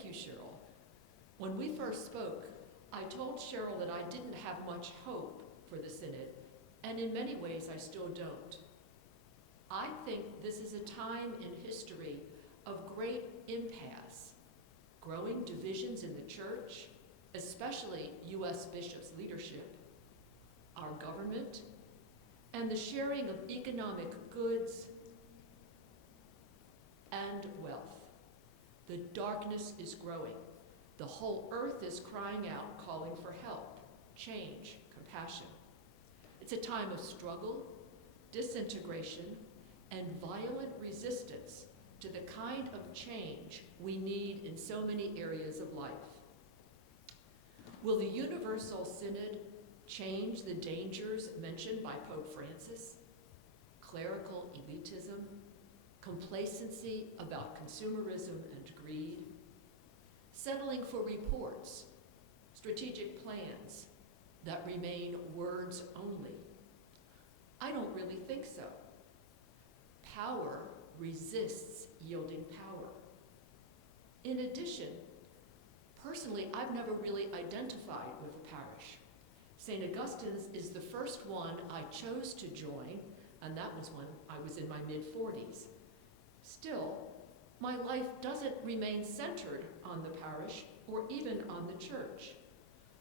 Thank you, Cheryl. When we first spoke, I told Cheryl that I didn't have much hope for the Synod, and in many ways I still don't. I think this is a time in history of great impasse, growing divisions in the church, especially U.S. bishops' leadership, our government, and the sharing of economic goods and wealth. The darkness is growing. The whole earth is crying out, calling for help, change, compassion. It's a time of struggle, disintegration, and violent resistance to the kind of change we need in so many areas of life. Will the Universal Synod change the dangers mentioned by Pope Francis? Clerical elitism, complacency about consumerism and greed, settling for reports, strategic plans that remain words only? I don't really think so. Power resists yielding power. In addition, personally, I've never really identified with a parish. St. Augustine's is the first one I chose to join, and that was when I was in my mid-40s. Still, my life doesn't remain centered on the parish or even on the church,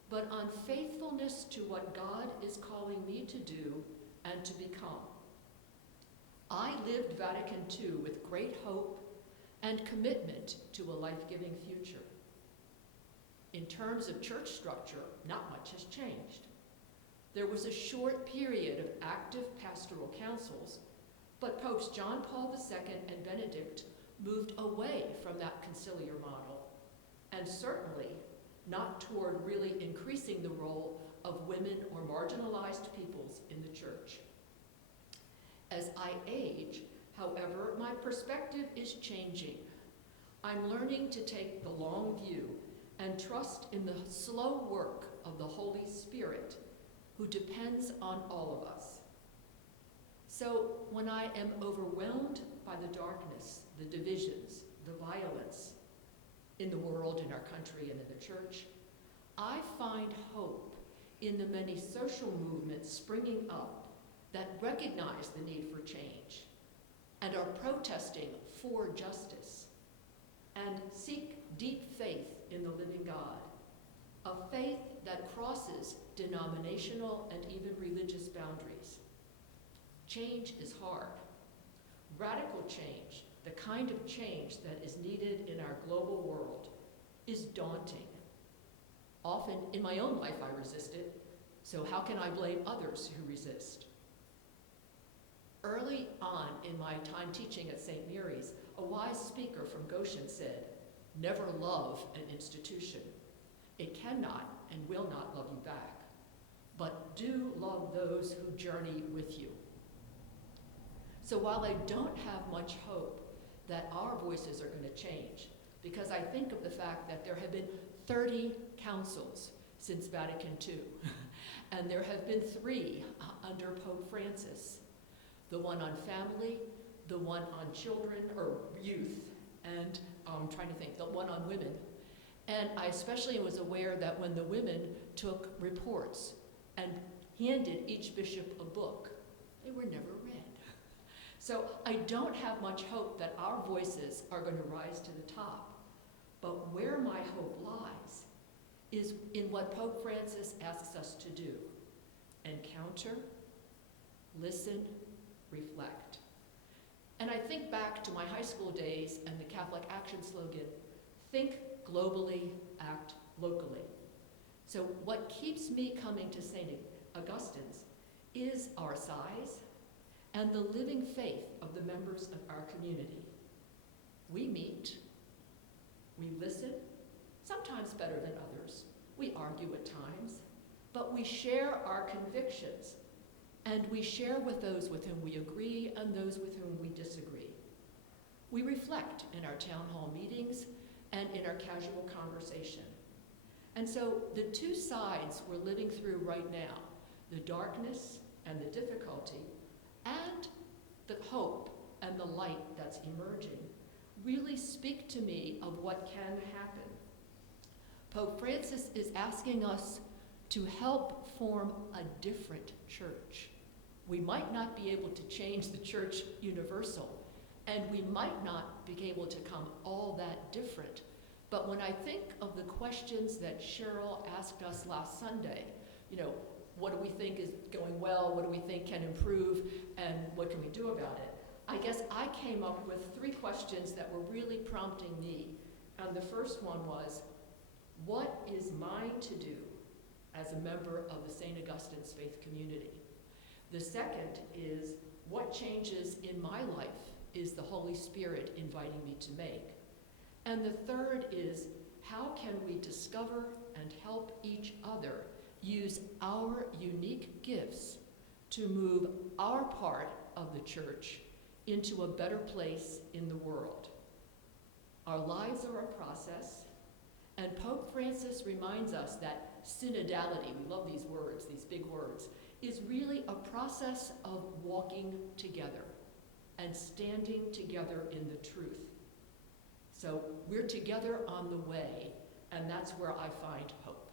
but on faithfulness to what God is calling me to do and to become. I lived Vatican II with great hope and commitment to a life-giving future. In terms of church structure, not much has changed. There was a short period of active pastoral councils, but Popes John Paul II and Benedict moved away from that conciliar model, and certainly not toward really increasing the role of women or marginalized peoples in the church. As I age, however, my perspective is changing. I'm learning to take the long view and trust in the slow work of the Holy Spirit, who depends on all of us. So when I am overwhelmed by the darkness, the divisions, the violence in the world, in our country, and in the church, I find hope in the many social movements springing up that recognize the need for change and are protesting for justice and seek deep faith in the living God, a faith that crosses denominational and even religious boundaries. Change is hard. Radical change, the kind of change that is needed in our global world, is daunting. Often in my own life I resist it, so how can I blame others who resist? Early on in my time teaching at St. Mary's, a wise speaker from Goshen said, "Never love an institution. It cannot and will not love you back, but do love those who journey with you." So while I don't have much hope that our voices are going to change, because I think of the fact that there have been 30 councils since Vatican II, and there have been 3 under Pope Francis. The one on family, the one on children or youth, and I'm trying to think, the one on women. And I especially was aware that when the women took reports and handed each bishop a book, they were never read. So I don't have much hope that our voices are going to rise to the top. But where my hope lies is in what Pope Francis asks us to do: encounter, listen, reflect. And I think back to my high school days and the Catholic Action slogan, think globally, act locally. So what keeps me coming to St. Augustine's is our size and the living faith of the members of our community. We meet, we listen, sometimes better than others. We argue at times, but we share our convictions, and we share with those with whom we agree and those with whom we disagree. We reflect in our town hall meetings and in our casual conversation. And so the two sides we're living through right now, the darkness and the difficulty, and the hope and the light that's emerging, really speak to me of what can happen. Pope Francis is asking us to help form a different church. We might not be able to change the church universal, and we might not be able to come all that different. But when I think of the questions that Cheryl asked us last Sunday, what do we think is going well, what do we think can improve, and what can we do about it? I guess I came up with 3 questions that were really prompting me. And the first one was, what is mine to do as a member of the St. Augustine's faith community? The second is, what changes in my life is the Holy Spirit inviting me to make? And the third is, how can we discover and help each other use our unique gifts to move our part of the church into a better place in the world? Our lives are a process, and Pope Francis reminds us that synodality, we love these words, these big words, is really a process of walking together and standing together in the truth. So we're together on the way, and that's where I find hope.